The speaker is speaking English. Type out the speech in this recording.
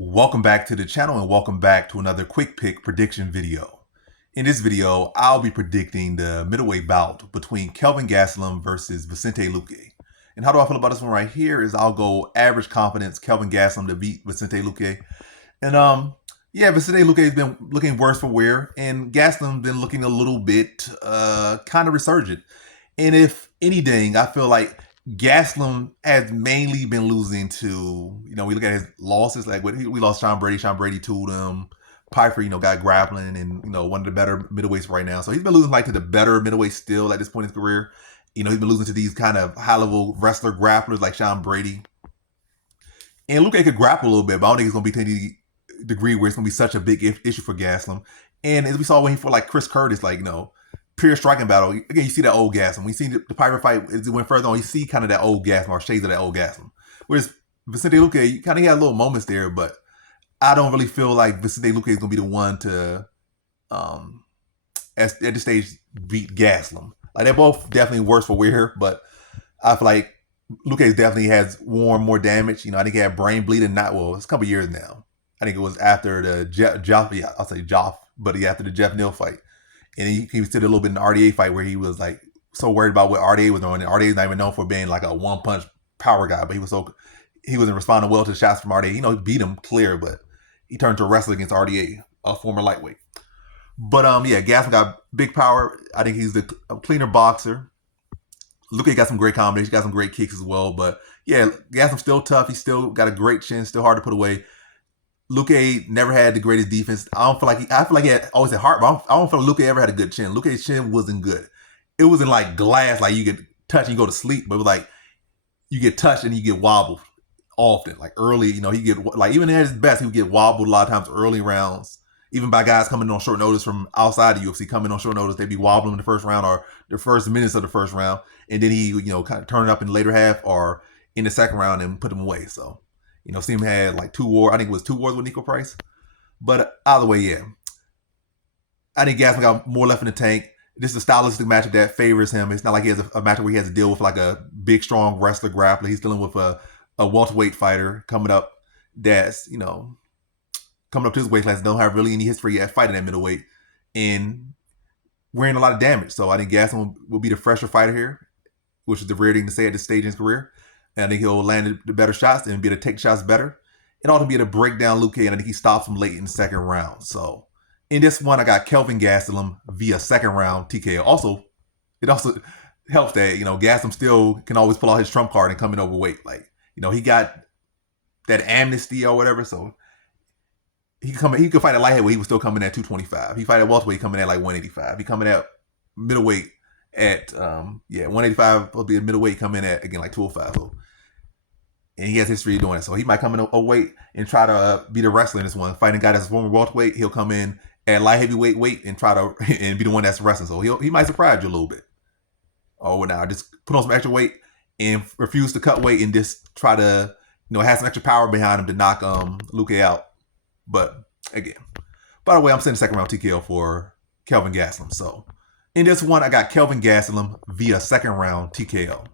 Welcome back to the channel and welcome back to another quick pick prediction video. In this video, I'll be predicting the middleweight bout between Kelvin Gastelum versus Vicente Luque. And how do I feel about this one right here is I'll go average confidence Kelvin Gastelum to beat Vicente Luque. And yeah, Vicente Luque has been looking worse for wear and Gastelum's been looking a little bit kind of resurgent. And if anything, I feel like Gastelum has mainly been losing to, we look at his losses, like we lost Sean Brady. Sean Brady tooled him. Piper, got grappling and, one of the better middleweights right now. So he's been losing to the better middleweight still at this point in his career. He's been losing to these kind of high-level wrestler grapplers like Sean Brady. And Luque could grapple a little bit, but I don't think it's going to be to any degree where it's going to be such a big issue for Gastelum. And as we saw when he fought Chris Curtis, pure striking battle. Again, you see that old Gastelum. We see the Piper fight as it went further on. You see kind of that old Gastelum or shades of that old Gastelum. Whereas Vicente Luque, you kind of had little moments there, but I don't really feel like Vicente Luque is going to be the one to, at this stage, beat Gastelum. They're both definitely worse for wear, but I feel like Luque definitely has worn more damage. I think he had brain bleeding. It's a couple years after the after the Jeff Neal fight. And he was still a little bit in the RDA fight where he was so worried about what RDA was doing. And RDA is not even known for being a one-punch power guy, but he wasn't responding well to the shots from RDA. He beat him clear, but he turned to a wrestler against RDA, a former lightweight. But yeah, Gastelum got big power. I think he's a cleaner boxer. Luque got some great combinations, got some great kicks as well. But yeah, Gastelum's still tough. He's still got a great chin, still hard to put away. Luque never had the greatest defense. I feel like he always had heart, but I don't feel like Luque ever had a good chin. Luque's chin wasn't good. It wasn't like glass, you get touched and you go to sleep, but it was you get touched and you get wobbled often. Early, he get even at his best, he would get wobbled a lot of times early rounds. Even by guys coming on short notice from outside the UFC, coming on short notice, they'd be wobbling in the first round or the first minutes of the first round, and then he kind of turn it up in the later half or in the second round and put them away. So. Seem had 2 wars. I think it was 2 wars with Nico Price. But either way, yeah. I think Gastelum got more left in the tank. This is a stylistic matchup that favors him. It's not like he has a matchup where he has to deal with a big, strong wrestler grappler. He's dealing with a welterweight fighter coming up that's, coming up to his weight class. Don't have really any history yet fighting at middleweight and wearing a lot of damage. So I think Gastelum will be the fresher fighter here, which is the rare thing to say at this stage in his career. And I think he'll land the better shots and be able to take shots better. And also be able to break down Luque, and I think he stops him late in the second round. So in this one, I got Kelvin Gastelum via second round TKO. It also helps that, Gastelum still can always pull out his trump card and come in overweight. He got that amnesty or whatever. So he could fight at light heavyweight. He was still coming at 225. He fight at welterweight coming at 185. He coming at middleweight at 185 will be a middleweight coming at again 205. So, and he has history of doing it. So he might come in a weight and try to be the wrestler in this one. Fighting a guy that's former welterweight, he'll come in at light heavyweight weight and try to and be the one that's wrestling. So he might surprise you a little bit. Or now just put on some extra weight and refuse to cut weight and just try to have some extra power behind him to knock Luque out. But again, by the way, I'm saying the second round TKO for Kelvin Gastelum. So in this one, I got Kelvin Gastelum via second round TKO.